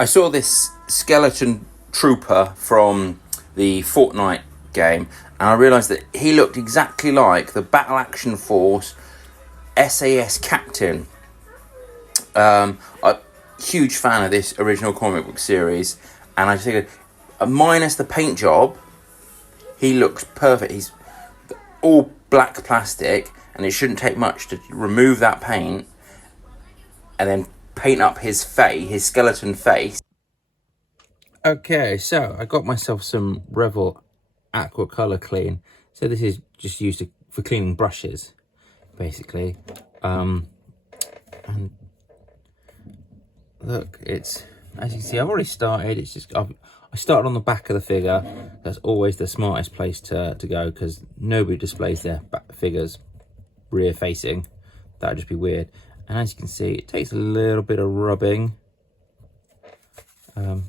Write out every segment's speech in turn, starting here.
I saw this skeleton trooper from the Fortnite game, and I realised that he looked exactly like the Battle Action Force SAS captain. I'm a huge fan of this original comic book series, and I just figured, minus the paint job, he looks perfect. He's all black plastic, and it shouldn't take much to remove that paint and then paint up his face, his skeleton face. Okay, so I got myself some Revel Aqua Colour Clean. So this is just used for cleaning brushes, basically. And look, it's, as you can see, I've already started. It's just I started on the back of the figure. That's always the smartest place to go, because nobody displays their back figures rear facing. That'd just be weird. And as you can see, it takes a little bit of rubbing. Oh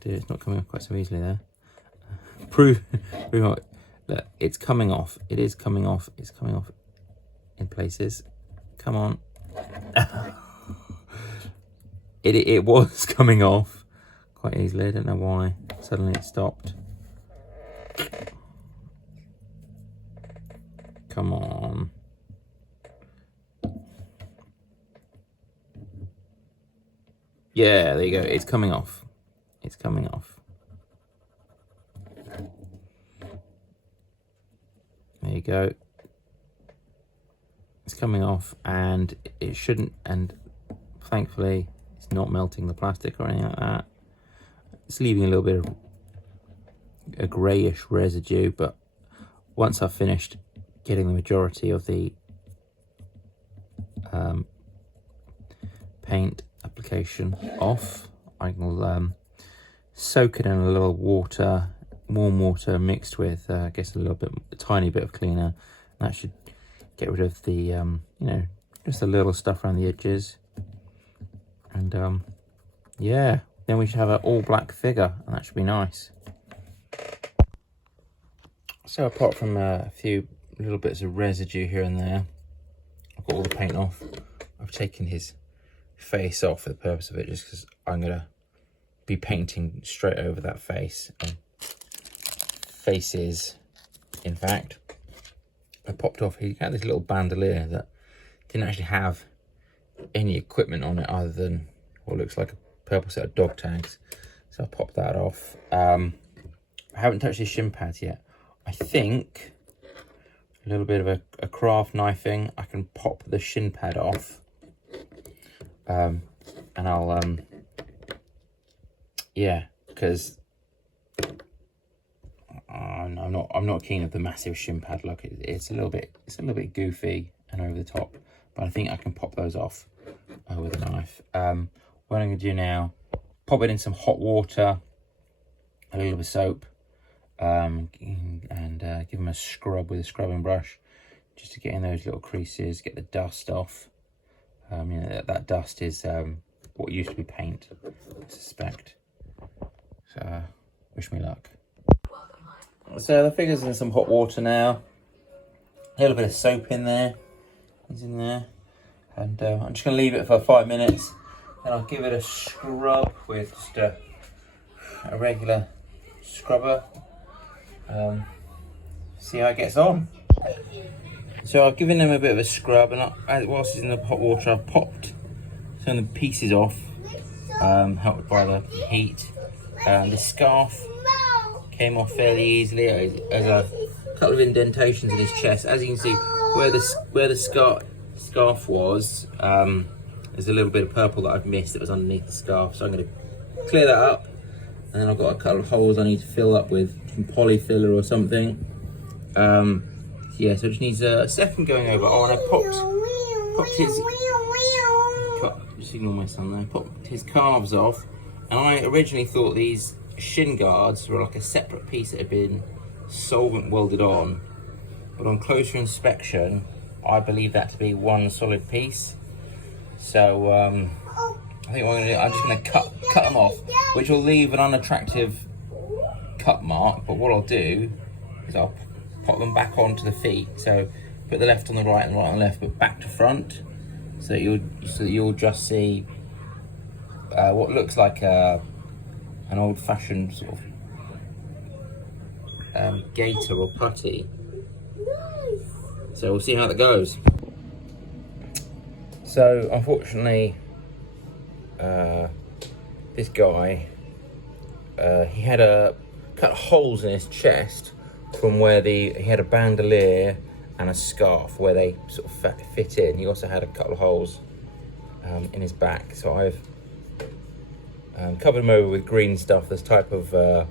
dear, it's not coming off quite so easily there. Look, it's coming off. It is coming off. It's coming off in places. Come on. It was coming off quite easily. I don't know why suddenly it stopped. Come on. Yeah, there you go. It's coming off. It's coming off. There you go. It's coming off, and it shouldn't, and thankfully it's not melting the plastic or anything like that. It's leaving a little bit of a greyish residue, but once I've finished getting the majority of the paint application off, I will soak it in a little water, warm water mixed with I guess a tiny bit of cleaner. That should get rid of the you know, just a little stuff around the edges, and yeah, then we should have an all black figure, and that should be nice. So apart from a few little bits of residue here and there, I've got all the paint off. I've taken his face off for the purpose of it, just because I'm gonna be painting straight over that face, and faces, in fact. I popped off, he had this little bandolier that didn't actually have any equipment on it other than what looks like a purple set of dog tags, so I popped that off. I haven't touched his shin pads yet. I think a little bit of a craft knifing, I can pop the shin pad off, and I'll yeah, because I'm not keen of the massive shin pad look. It's a little bit goofy and over the top, but I think I can pop those off with a knife. What I'm going to do now, pop it in some hot water, a little bit of soap, and give them a scrub with a scrubbing brush, just to get in those little creases, get the dust off. You know, that dust is what used to be paint, I suspect. So wish me luck. So the figure's in some hot water now. A little bit of soap in there. It's in there. And I'm just going to leave it for 5 minutes. Then I'll give it a scrub with just a regular scrubber. See how it gets on. So I've given him a bit of a scrub, and whilst he's in the hot water, I've popped some of the pieces off, helped by the heat. The scarf came off fairly easily. There's a couple of indentations in his chest. As you can see, where the scarf was, there's a little bit of purple that I've missed that was underneath the scarf. So I'm going to clear that up, and then I've got a couple of holes I need to fill up with some polyfiller or something. Yeah, so it just needs a second going over. Oh, and I popped his, just ignore my son there, popped his calves off, and I originally thought these Shin Guards were like a separate piece that had been solvent welded on, but on closer inspection I believe that to be one solid piece. So I think what I'm going to do, I'm just going to cut them off, which will leave an unattractive cut mark, but what I'll do is I'll pop them back onto the feet. So put the left on the right and the right on the left, but back to front, so that you'll just see what looks like an old-fashioned sort of gaiter or putty. So we'll see how that goes. So unfortunately, this guy, he had cut holes in his chest from where he had a bandolier and a scarf where they sort of fit in. He also had a couple of holes in his back. So I've covered him over with green stuff. This type of like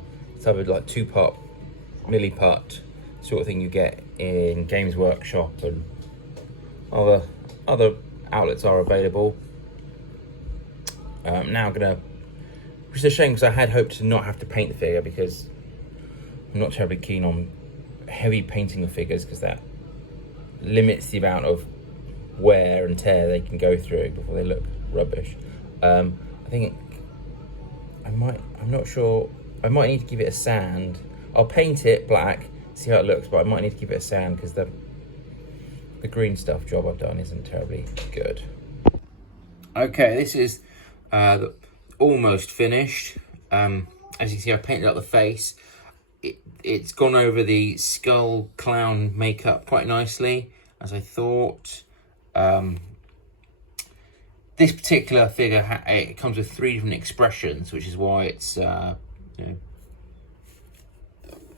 2-part milliput sort of thing you get in Games Workshop, and other outlets are available. Now I'm gonna, which is a shame because I had hoped to not have to paint the figure, because I'm not terribly keen on heavy painting of figures, because that limits the amount of wear and tear they can go through before they look rubbish. I think I'm not sure, I might need to give it a sand. I'll paint it black, see how it looks, but I might need to give it a sand because the green stuff job I've done isn't terribly good. Okay, this is almost finished. As you can see, I painted up the face. It's gone over the skull clown makeup quite nicely, as I thought. This particular figure, it comes with 3 different expressions, which is why it's you know,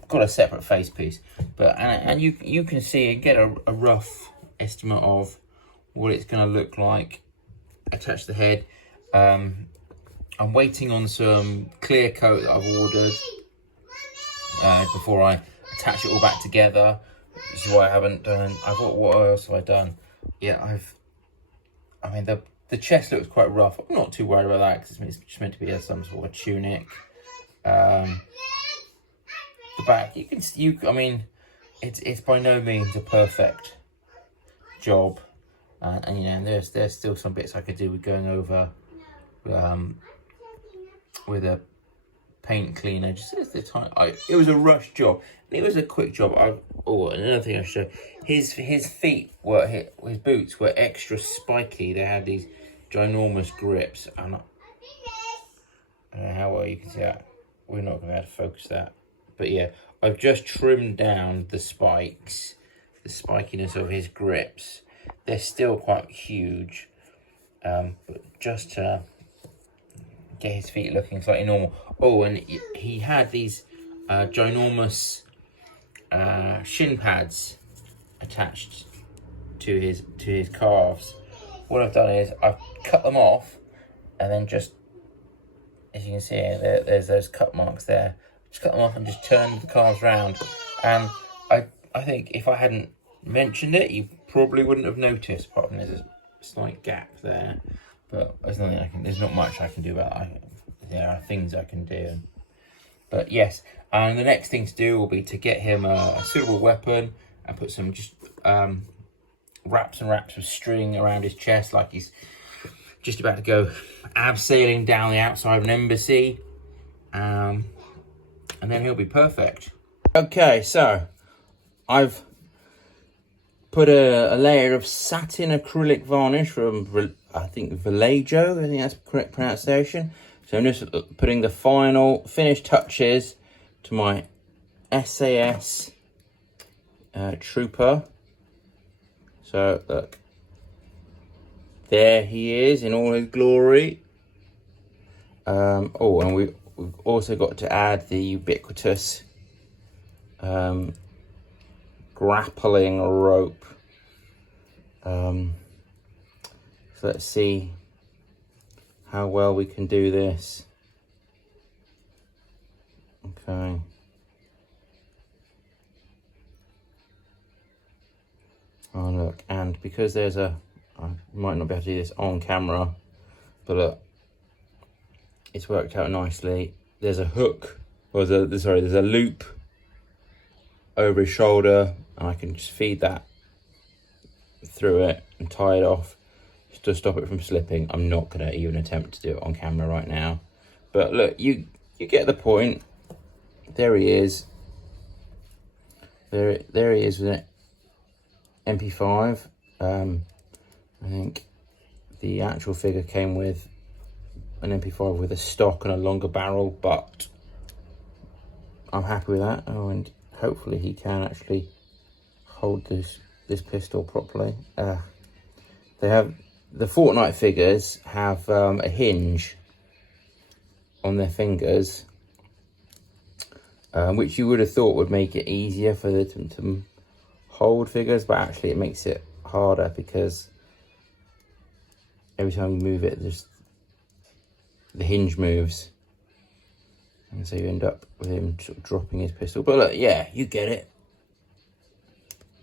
got a separate face piece. But and you can see and get a rough estimate of what it's going to look like attached to the head. I'm waiting on some clear coat that I've ordered before I attach it all back together, which is why I haven't done. What else have I done? Yeah, I mean the chest looks quite rough. I'm not too worried about that because it's just meant to be some sort of tunic. The back, I mean, it's by no means a perfect job, and you know, there's still some bits I could do with going over with a paint cleaner. Just at the time, it was a rush job. It was a quick job. Another thing I should show. His feet his boots were extra spiky. They had these ginormous grips, and I don't know how well you can see that. We're not going to be able to focus that, but yeah, I've just trimmed down the spikes, the spikiness of his grips. They're still quite huge, but just to get his feet looking slightly normal. Oh, and he had these ginormous shin pads attached to his calves. What I've done is I've cut them off, and then just, as you can see, there's those cut marks there. Just cut them off and just turned the calves round. And I think if I hadn't mentioned it, you probably wouldn't have noticed, apart from there's a slight gap there. But there's not much I can do about it. There are things I can do. But yes, and the next thing to do will be to get him a suitable weapon and put some just wraps and wraps of string around his chest, like he's just about to go abseiling down the outside of an embassy. And then he'll be perfect. Okay, so I've put a layer of satin acrylic varnish from, I think, Vallejo. I think that's the correct pronunciation. So I'm just putting the final finished touches to my SAS trooper. So look, there he is in all his glory. Oh, and we've also got to add the ubiquitous grappling rope. So let's see how well we can do this. Okay. Oh look, and because I might not be able to do this on camera, but look, it's worked out nicely. There's a hook, or there's a loop over his shoulder, and I can just feed that through it and tie it off to stop it from slipping. I'm not going to even attempt to do it on camera right now, but look, you get the point. There he is. There he is with it. MP5. I think the actual figure came with an MP5 with a stock and a longer barrel, but I'm happy with that. Oh, and hopefully he can actually hold this pistol properly. They have the Fortnite figures have a hinge on their fingers, which you would have thought would make it easier for them to hold figures, but actually it makes it harder because every time you move it, the hinge moves, and so you end up with him sort of dropping his pistol. But look, yeah, you get it.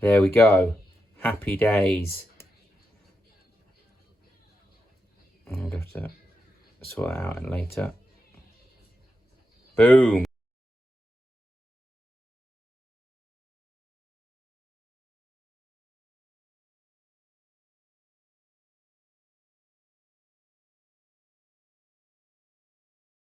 There we go. Happy days. I'm going to have to sort that out later. Boom.